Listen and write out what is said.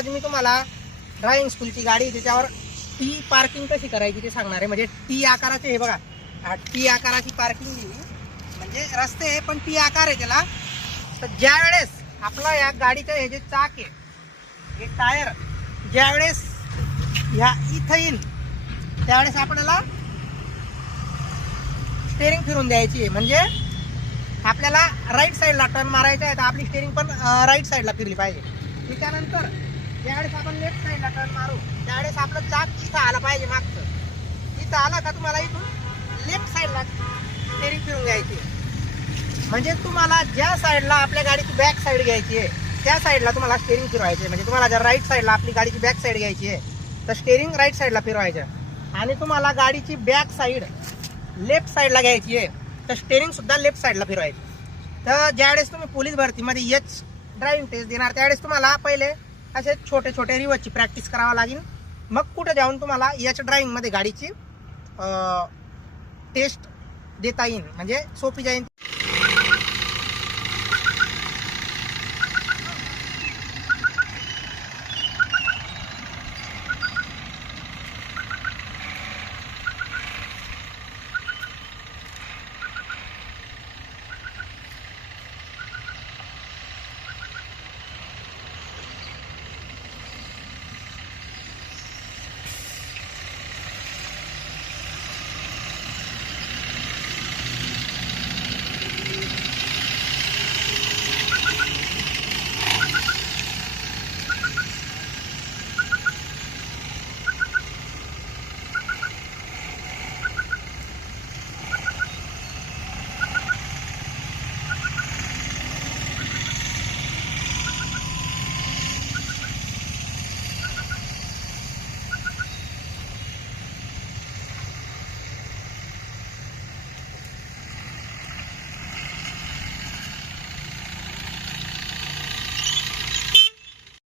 आज मी तुम्हाला ड्रायव्हिंग स्कूलची गाडी त्याच्यावर टी पार्किंग कशी करायची ते सांगणार आहे. म्हणजे टी आकाराचे हे बघा, टी आकाराची पार्किंग दिली म्हणजे रस्ते आहे पण टी आकार आहे त्याला. तर ज्या वेळेस आपला या गाडीचं हे जे चाक आहे हे टायर ज्यावेळेस ह्या इथं येईल त्यावेळेस आपल्याला स्टेअरिंग फिरून द्यायची आहे. म्हणजे आपल्याला राईट साईडला टर्न मारायचा आहे तर आपली स्टेअरिंग पण राईट साईडला फिरली पाहिजे. त्याच्यानंतर ज्यावेळेस आपण लेफ्ट साईडला टर्न मारू त्यावेळेस आपलं चाक इथं आलं पाहिजे मागचं. इथं आलं का तुम्हाला इथून लेफ्ट साईडला स्टेअरिंग फिरून घ्यायची आहे. म्हणजे तुम्हाला ज्या साईडला आपल्या गाडीची बॅक साईड घ्यायची आहे त्या साईडला तुम्हाला स्टेअरिंग फिरवायचे. म्हणजे तुम्हाला जर राईट साईडला आपली गाडीची बॅक साईड घ्यायची आहे तर स्टेअरिंग राईट साईडला फिरवायचं. आणि तुम्हाला गाडीची बॅक साईड लेफ्ट साईडला घ्यायची आहे तर स्टेअरिंग सुद्धा लेफ्ट साईडला फिरवायचं. तर ज्यावेळेस तुम्ही पोलीस भरतीमध्ये एच ड्रायव्हिंग टेस्ट देणार त्यावेळेस तुम्हाला पहिले असे छोटे छोटे रिवर्सची प्रॅक्टिस करावं लागेल. मग कुठे जाऊन तुम्हाला एच ड्रायव्हिंगमध्ये गाडीची टेस्ट देता येईल म्हणजे सोपी जाईल.